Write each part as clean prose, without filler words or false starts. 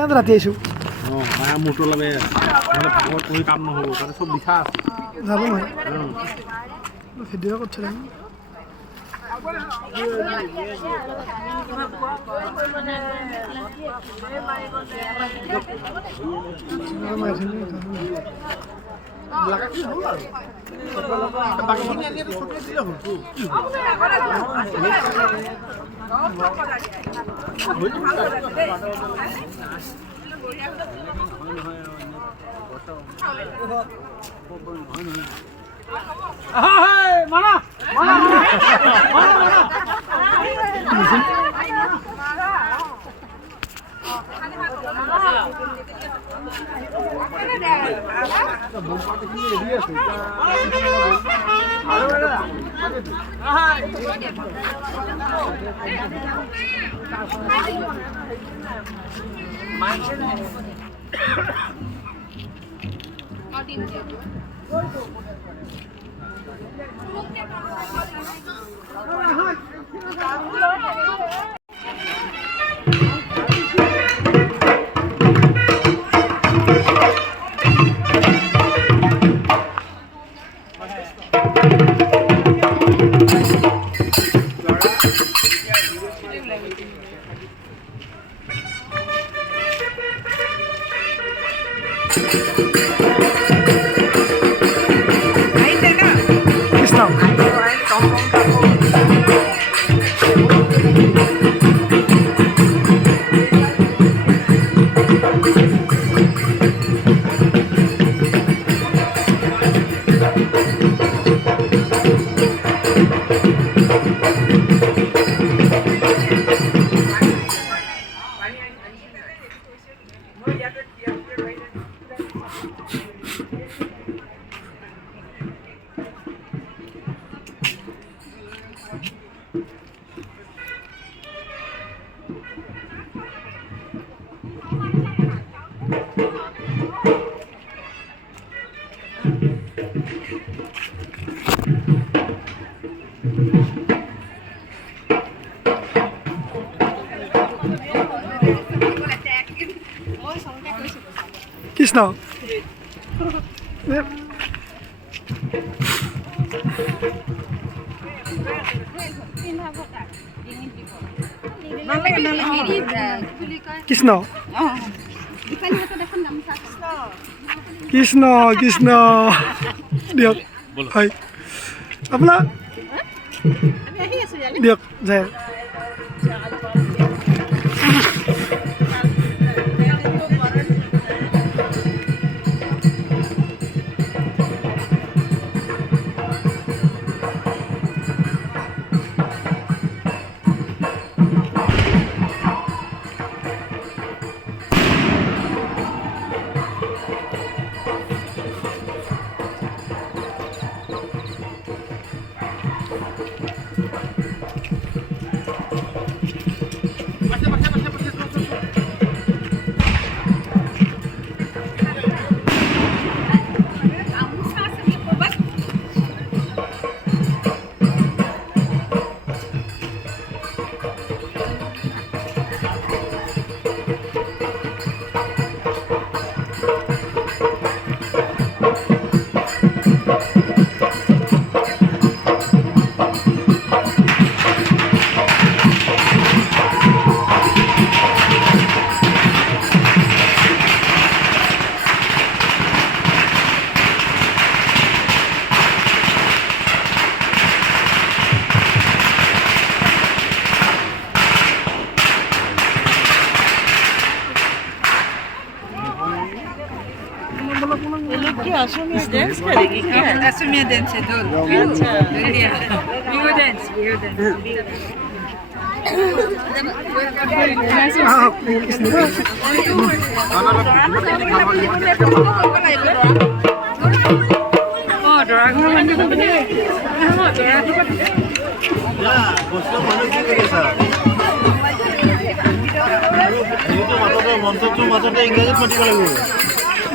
কেনে ৰাতি আহিছোঁ মায়া মোৰটো লাগে মানে ভাগত কৰি কাম নহ'ব তাতে চব লিখা আছে যাব মই ভিডিঅ' কৰিছে কৃষ্ণ কৃষ্ণ কৃষ্ণ কৃষ্ণ দিয়ক হয় আপোনাৰ দিয়ক যায় Assume dance करेगी क्या? Assume dance है दो. अच्छा. Bio dance, bio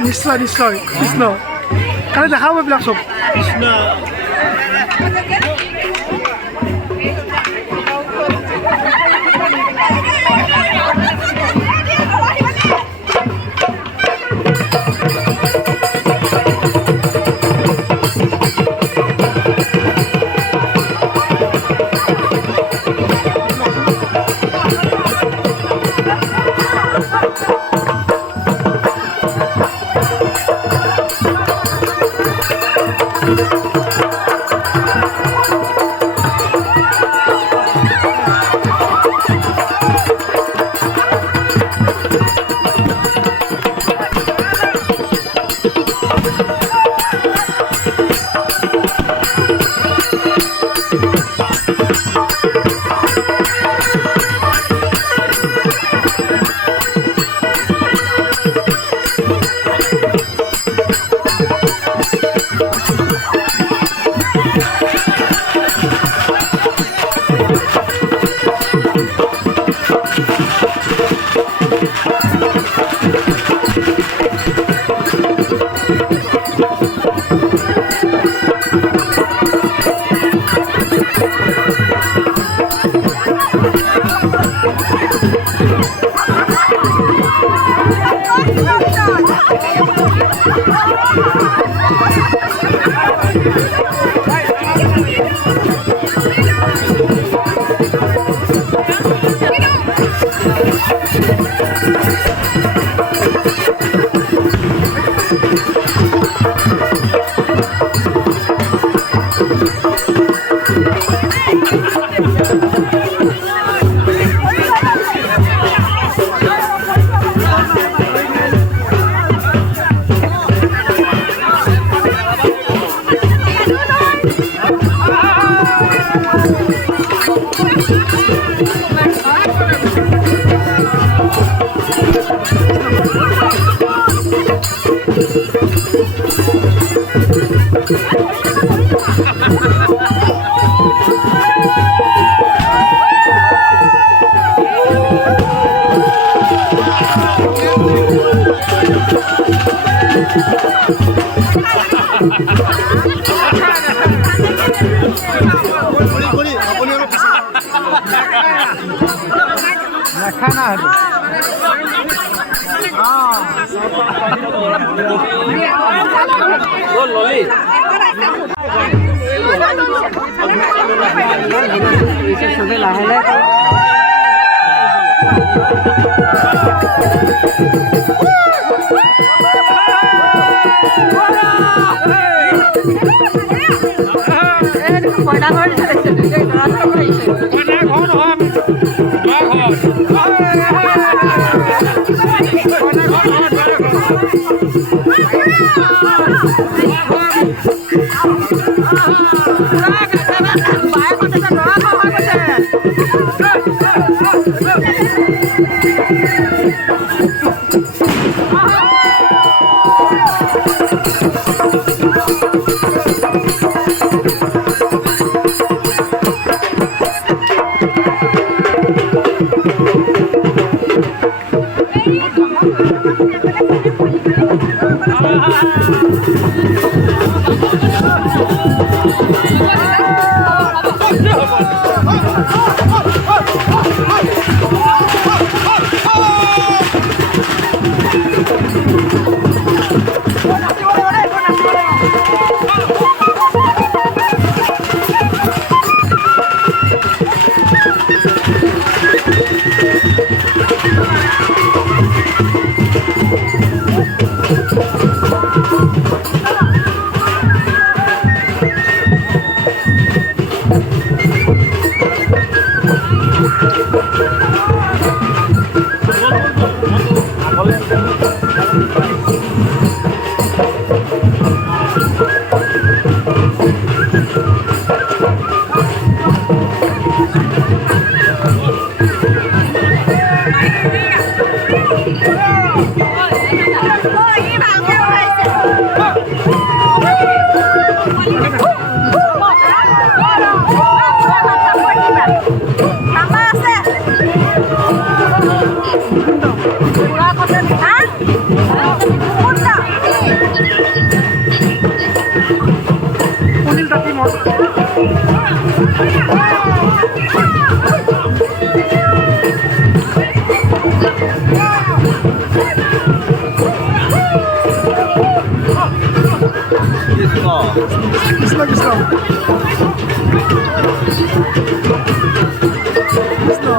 নিশ্চয় নিশ্চয় কৃষ্ণ কালি দেখাব এইবিলাক চব কৃষ্ণ Isno.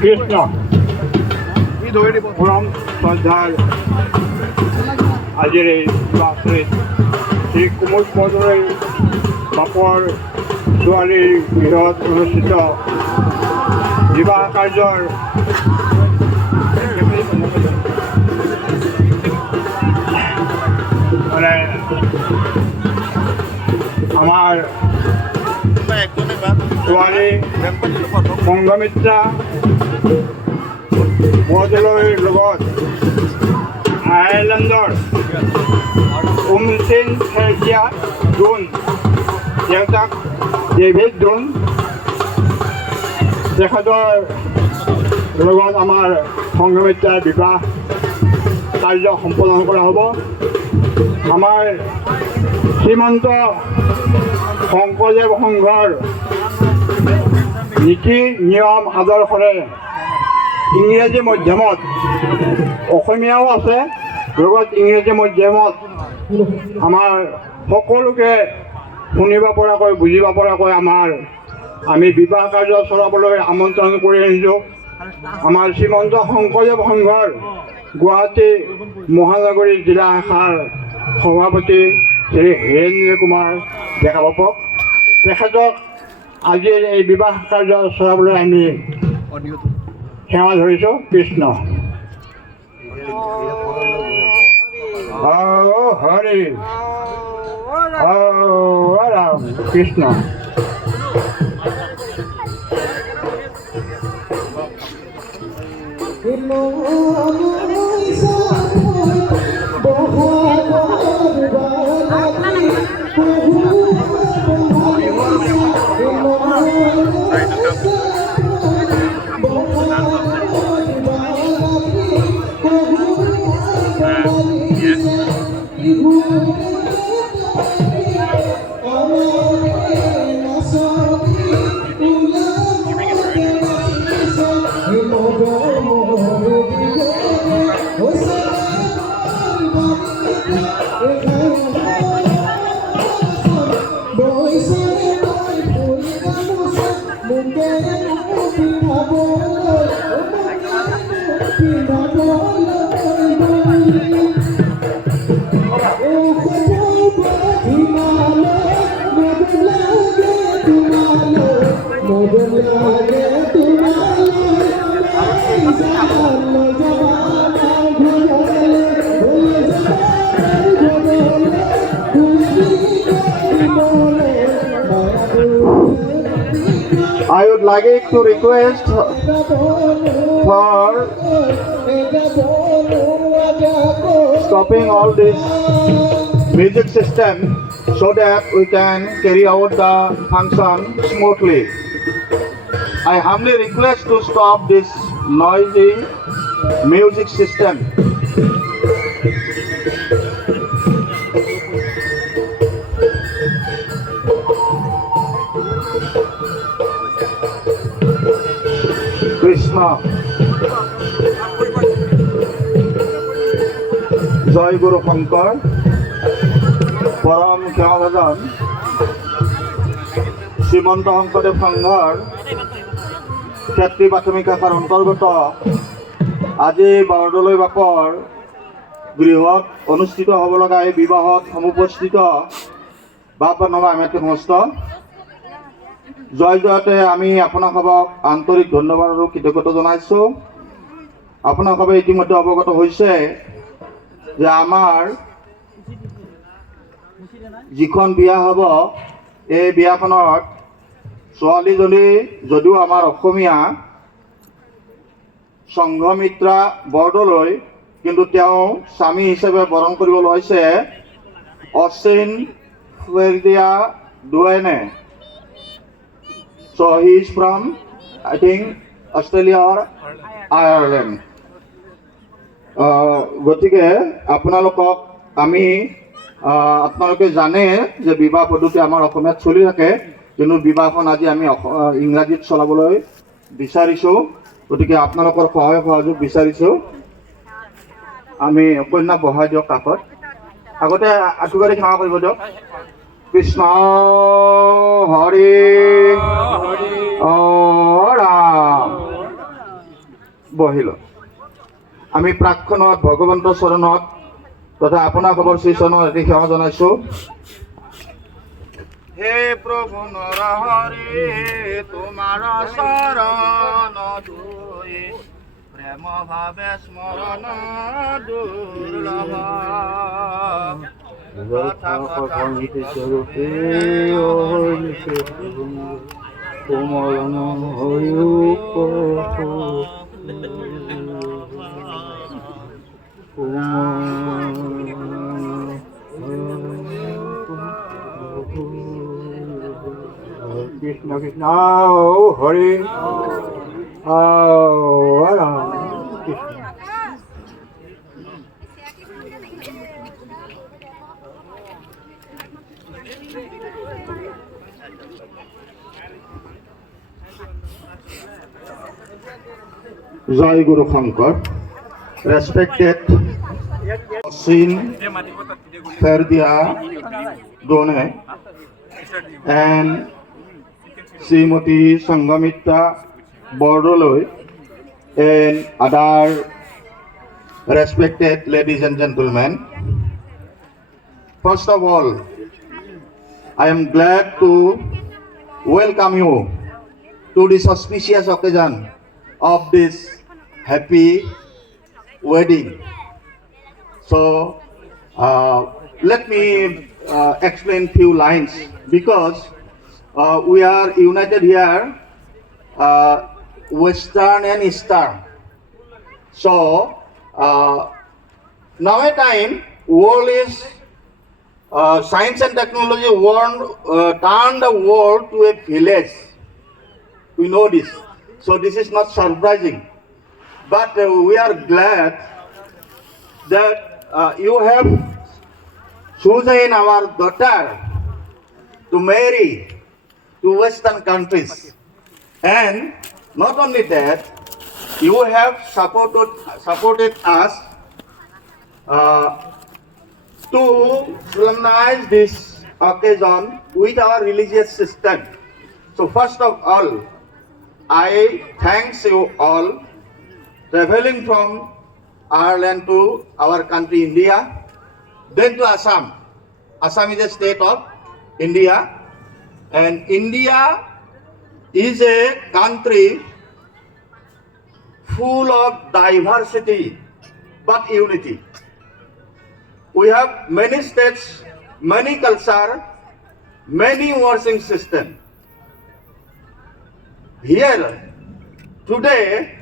কৃষ্ণ পৰম শ্ৰদ্ধাৰ আজিৰ এই বাছৰিত শ্ৰী কুমুদ বৰদলৈ বাপৰ ছোৱালীৰ গৃহত অনুষ্ঠিত বিবাহ কাৰ্যৰ মানে আমাৰ ছোৱালী সংঘমিত্ৰা বৰদলৈৰ লগত আয়াৰলেণ্ডৰ উমচিন থেৰেচিয়া ডুন দেউতাক ডেভিড ডুন তেখেতৰ লগত আমাৰ সংঘমিত্ৰাৰ বিবাহ কাৰ্য সম্পাদন কৰা হ'ব। আমাৰ শ্ৰীমন্ত শংকৰদেৱ সংঘৰ নীতি নিয়ম আদৰ্শৰে ইংৰাজী মাধ্যমত অসমীয়াও আছে, লগত ইংৰাজী মাধ্যমত আমাৰ সকলোকে শুনিব পৰাকৈ বুজিব পৰাকৈ আমি বিবাহ কাৰ্য চলাবলৈ আমন্ত্ৰণ কৰি আহিছোঁ। আমাৰ শ্ৰীমন্ত শংকৰদেৱ সংঘৰ গুৱাহাটী মহানগৰী জিলা শাখাৰ সভাপতি শ্ৰী হীৰেন্দ্ৰ কুমাৰ ডেকা বাপক, তেখেতক আজিৰ এই বিবাহ কাৰ্য চলাবলৈ আমি সেৱা ধৰিছোঁ Krishna Hari Ram Krishna I would like to request for stopping all this music system so that we can carry out the function smoothly. I humbly request to stop this noisy music system. Krishna Jai Guru Shankar Param Khyavajan Srimanta Shankadev Sanghar Khetri Prathomik Shashar অন্তর্গত আজি বৰদলৈ বাপৰ গৃহত অনুষ্ঠিত হ'ব লগা এই বিবাহত সমুপস্থিত বাপ নবা আমি সমস্ত জয়তে আমি আপোনালোকক আন্তৰিক ধন্যবাদ আৰু কৃতজ্ঞতা জনাইছোঁ। আপোনালোকে ইতিমধ্যে অৱগত হৈছে যে আমাৰ যিখন বিয়া হ'ব এই বিয়াখনত ছোৱালীজনী যদিও আমাৰ অসমীয়া সংঘমিত্ৰা বৰদলৈ কিন্তু তেওঁ স্বামী হিচাপে বৰণ কৰিবলৈ হৈছে অচিন ফেৰদিয়া ডুৱেনে। So he is from, I think, Australia or Ireland. গতিকে আপোনালোকক আমি আপোনালোকে জানে যে বিবাহ পদ্ধতি আমাৰ অসমীয়াত চলি থাকে কিন্তু বিবাহখন আজি আমি ইংৰাজীত চলাবলৈ বিচাৰিছোঁ। গতিকে আপোনালোকৰ সহায় সহযোগ বিচাৰিছোঁ। আমি কন্যা বহাই দিয়ক কাষত আগতে আঁঠুকাৰি সেৱা কৰিব দিয়ক। কৃষ্ণ হৰি ৰাম বহিল। আমি প্ৰাক্ষণত ভগৱন্তৰ চৰণত তথা আপোনাৰ খবৰ শ্ৰীচৰণত এটি সেৱা জনাইছোঁ। হে প্ৰভু নৰহৰি তোমাৰ চৰণ ধুই প্ৰেম ভাৱে স্মৰণ দুৰ্লভ Krishna Krishna Hari Ram Krishna. Jai Guru Shankar, respected Sin Ferdia Done and Srimati Sangamitra Bordoloi and other respected ladies and gentlemen. First of all, I am glad to welcome you to this auspicious occasion of this happy wedding. So let me explain few lines because we are united here, Western and Eastern. So now a time world is science and technology turned the world to a village. We know this, so this is not surprising. But we are glad that you have chosen our daughter to marry to Western countries, and not only that, you have supported us to solemnize this occasion with our religious system. So first of all, I thanks you all traveling from Ireland to our country India, then to Assam. Assam is a state of India, and India is a country full of diversity but unity. We have many states, many culture, many worship system. Here, today,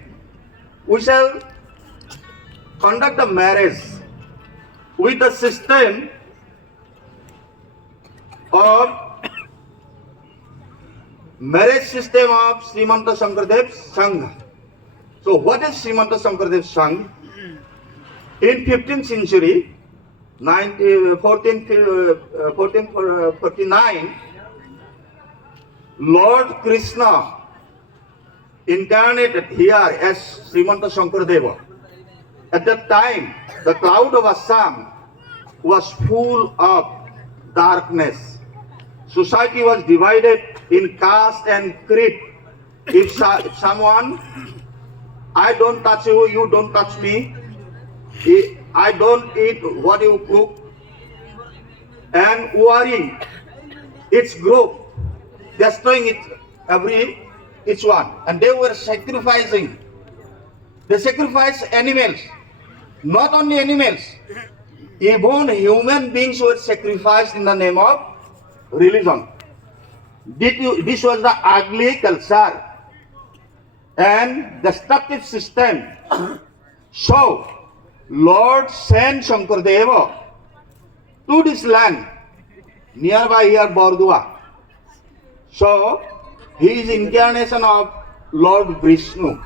we shall conduct a marriage with the system of marriage system of Srimanta Shankardev Sangh. So what is Srimanta Shankardev Sangh? In 15th century, 1449, Lord Krishna incarnated here as Srimanta Shankardeva. At that time, the cloud of Assam was full of darkness. Society was divided in caste and creed. If someone, I don't touch you, you don't touch me, I don't eat what you cook, and worrying its group, destroying each one, and they were sacrificing. They sacrificed animals, not only animals, even human beings were sacrificed in the name of religion. This was the ugly culture and destructive system. So Lord sent Shankardeva to this land nearby here, Bordua. So he is incarnation of Lord Vishnu.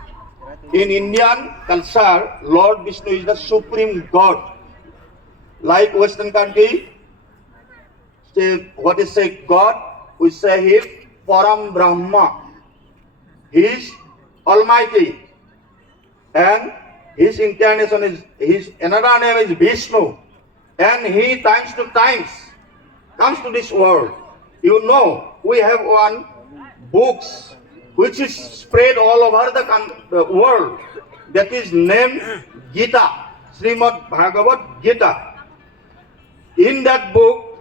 In Indian culture, Lord Vishnu is the supreme God. Like Western country, say what is say God, we say He Param Brahma. He is Almighty, and His incarnation is His another name is Vishnu, and He times to times comes to this world. You know, we have one books which is spread all over the world, that is named Gita, Srimad Bhagavad Gita. In that book,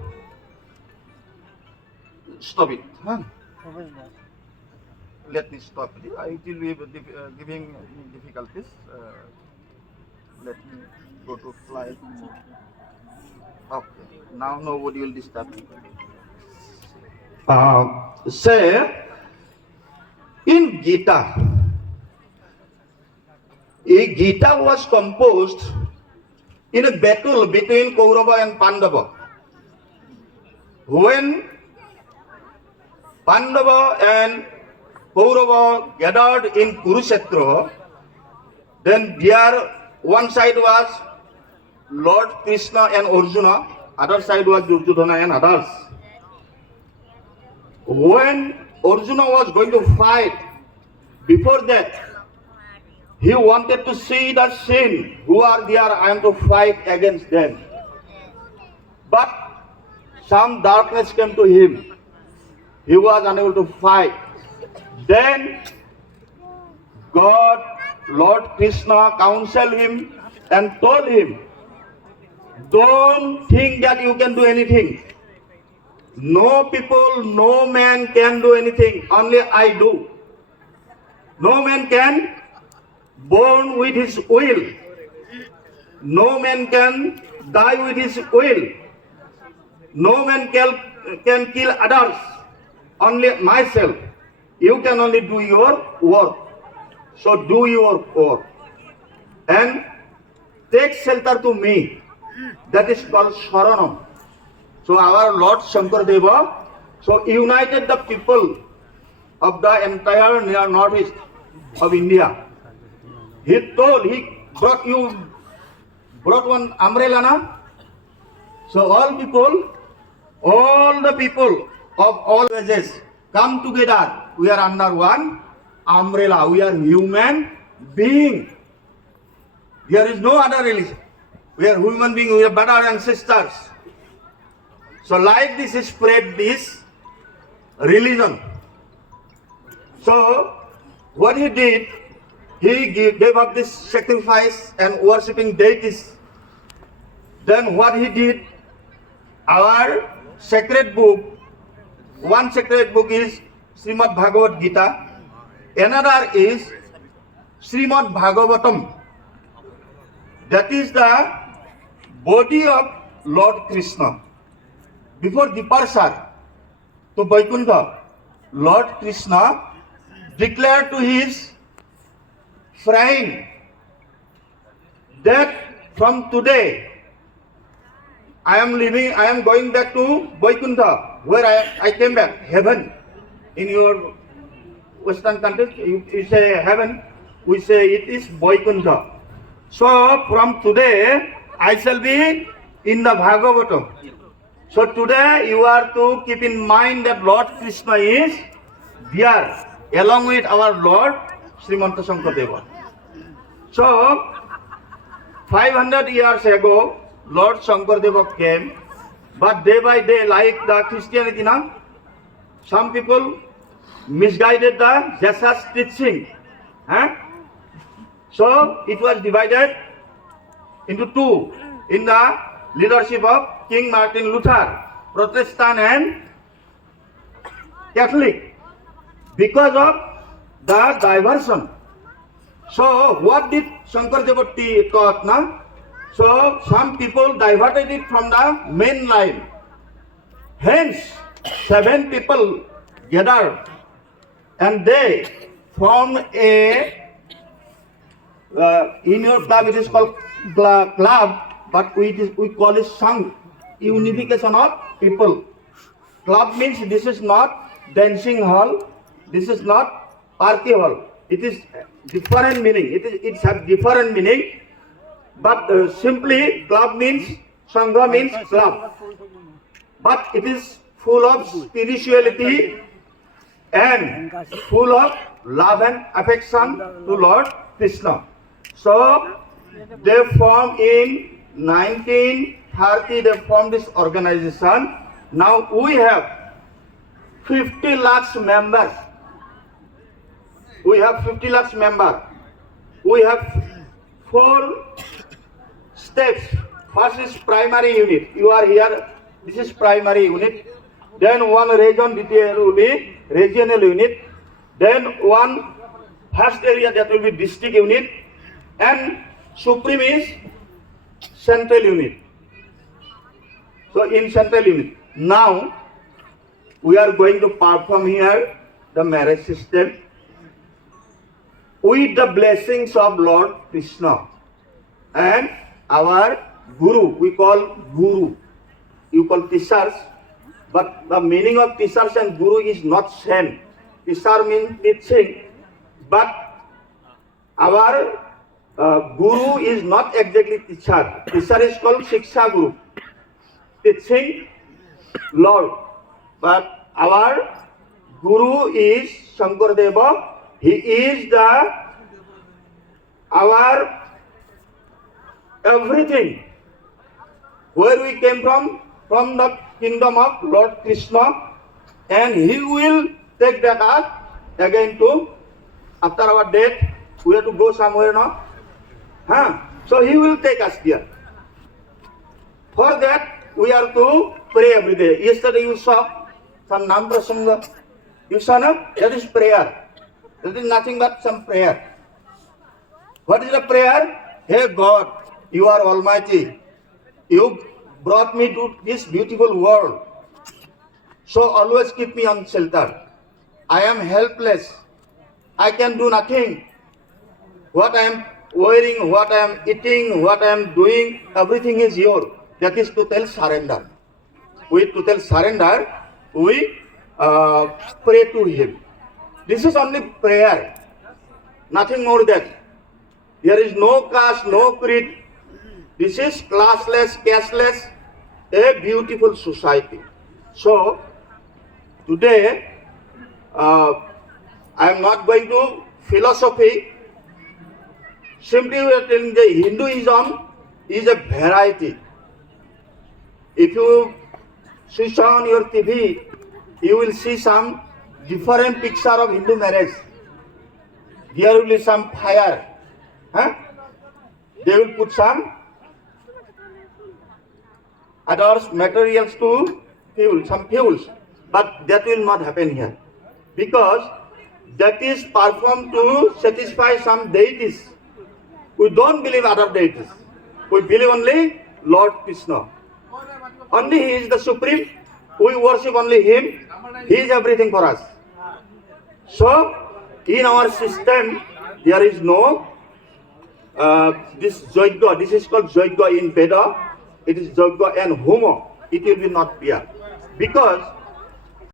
stop it. Huh? Let me stop it. It will be giving difficulties. Let me go to flight. Okay. Now nobody will disturb me. Say, in Gita, Gita was composed in a battle between Kaurava and Pandava. When Pandava and Kaurava gathered in Kurukshetra, then there one side was Lord Krishna and Arjuna, other side was Duryodhana and others. When Arjuna was going to fight, before that, he wanted to see the scene, who are there, I am to fight against them. But some darkness came to him. He was unable to fight. Then God, Lord Krishna counseled him and told him, don't think that you can do anything. No people, no man can do anything, only I do. No man can born with his will. No man can die with his will. No man can kill others. Only myself. You can only do your work. So do your work. And take shelter to me. That is called Sharanam. So our Lord Shankaradeva so united the people of the entire near northeast of India. He brought one umbrella na? So all the people of all ages come together. We are under one umbrella. We are human being. There is no other religion. We are human beings. We are brothers and sisters. So like this spread this religion. So what he did, he gave up this sacrifice and worshipping deities. Then what he did, our sacred book, one sacred book is Srimad Bhagavad Gita, another is Srimad Bhagavatam. That is the body of Lord Krishna. Before departure to Vaikuntha, Lord Krishna declared to his friend that from today I am going back to Vaikuntha, where I came back, heaven. In your Western countries, you say heaven, we say it is Vaikuntha. So from today I shall be in the Bhagavatam. So today you are to keep in mind that Lord Krishna is there along with our Lord Srimanta Shankaradeva. So 500 years ago Lord Shankaradeva came, but day by day, like the Christianity now, some people misguided the Jesus teaching. So it was divided into two in the leadership of King Martin Luther, Protestant and Catholic, because of the diversion. So what did Shankaradeva taught now? So some people diverted it from the main line. Hence, 7 people gathered and they formed a in your club it is called club, but we call it Sangh, unification of people. Club means this is not dancing hall, this is not party hall. It is different meaning. It has different meaning. But simply club means, Sangha means club. But it is full of spirituality and full of love and affection to Lord Krishna. So they formed in 1930, they formed this organization. Now we have 50 lakhs members. We have 50 lakhs members. We have 4 steps. First is primary unit. You are here. This is primary unit. Then one region detail will be regional unit. Then one first area that will be district unit. And supreme is central unit. So in central unit. Now we are going to perform here the marriage system with the blessings of Lord Krishna and our Guru. We call Guru. You call teachers, but the meaning of teachers and Guru is not same. Teacher means teaching, but our Guru is not exactly teacher. Teacher is called Shiksha Guru, teaching Lord. But our Guru is Shankaradeva. He is our everything. Where we came from the kingdom of Lord Krishna, and He will take back us again to, after our death, we have to go somewhere now. So He will take us there. For that, we are to pray every day. Yesterday you saw some Nam Prasanga. You saw, no? That is prayer. That is nothing but some prayer. What is the prayer? Hey God, you are almighty. You brought me to this beautiful world. So always keep me on shelter. I am helpless. I can do nothing. What I am wearing, what I am eating, what I am doing, everything is yours. That is total surrender. With total surrender, we pray to Him. This is only prayer. Nothing more than. There is no caste, no creed. This is classless, casteless, a beautiful society. So, today, I am not going to philosophy. Simply we are telling the Hinduism is a variety. If you switch on your TV, you will see some different picture of Hindu marriage. There will be some fire. Huh? They will put some other materials to fuel, some fuels. But that will not happen here. Because that is performed to satisfy some deities. We don't believe other deities. We believe only Lord Krishna. Only He is the Supreme. We worship only Him. He is everything for us. So, in our system, there is no this Yajna. This is called Yajna in Veda. It is Yajna and Homo. It will be not here. Because